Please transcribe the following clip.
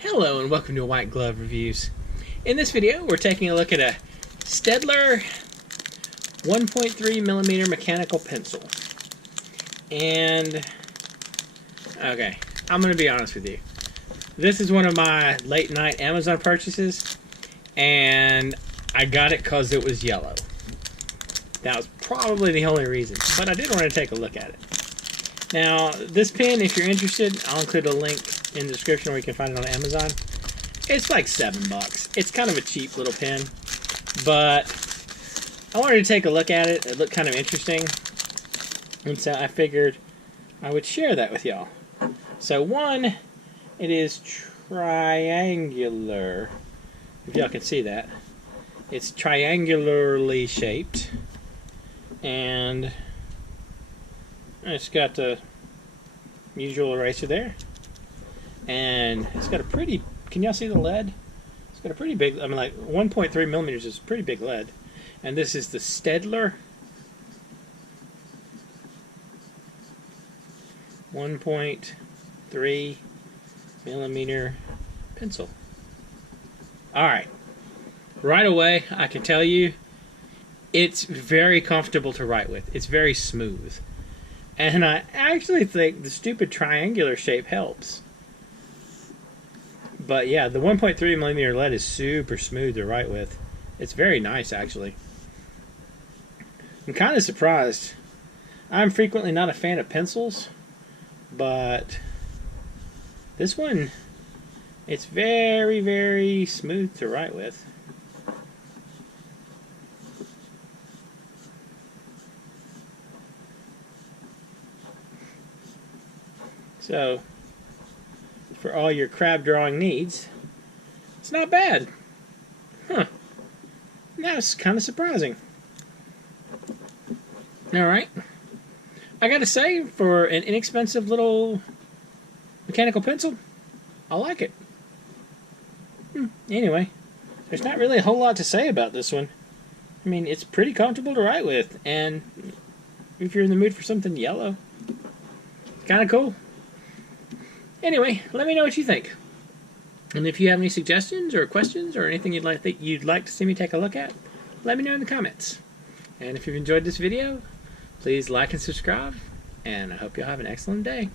Hello and welcome to White Glove Reviews. In this video we're taking a look at a Staedtler 1.3mm mechanical pencil. And okay, I'm going to be honest with you. This is one of my late night Amazon purchases and I got it because it was yellow. That was probably the only reason, but I did want to take a look at it. Now this pen, if you're interested, I'll include a link in the description where you can find it on Amazon. It's like $7. It's kind of a cheap little pen, but I wanted to take a look at it. It looked kind of interesting, and so I figured I would share that with y'all. So one, it is triangular, if y'all can see that. It's triangularly shaped, and it's got the usual eraser there. And it's got a pretty, can y'all see the lead? It's got a pretty big, I mean like 1.3mm is a pretty big lead. And this is the Staedtler 1.3mm pencil. Alright, right away I can tell you it's very comfortable to write with. It's very smooth. And I actually think the stupid triangular shape helps. But yeah, the 1.3mm lead is super smooth to write with. It's very nice, actually. I'm kind of surprised. I'm frequently not a fan of pencils, but this one, it's very, very smooth to write with. So, for all your crab drawing needs, it's not bad. Huh. That's kind of surprising. Alright. I gotta say, for an inexpensive little mechanical pencil, I like it. Anyway, there's not really a whole lot to say about this one. I mean, it's pretty comfortable to write with, and if you're in the mood for something yellow, it's kind of cool. Anyway, let me know what you think. And if you have any suggestions or questions or anything you'd like to see me take a look at, let me know in the comments. And if you've enjoyed this video, please like and subscribe, and I hope you'll have an excellent day.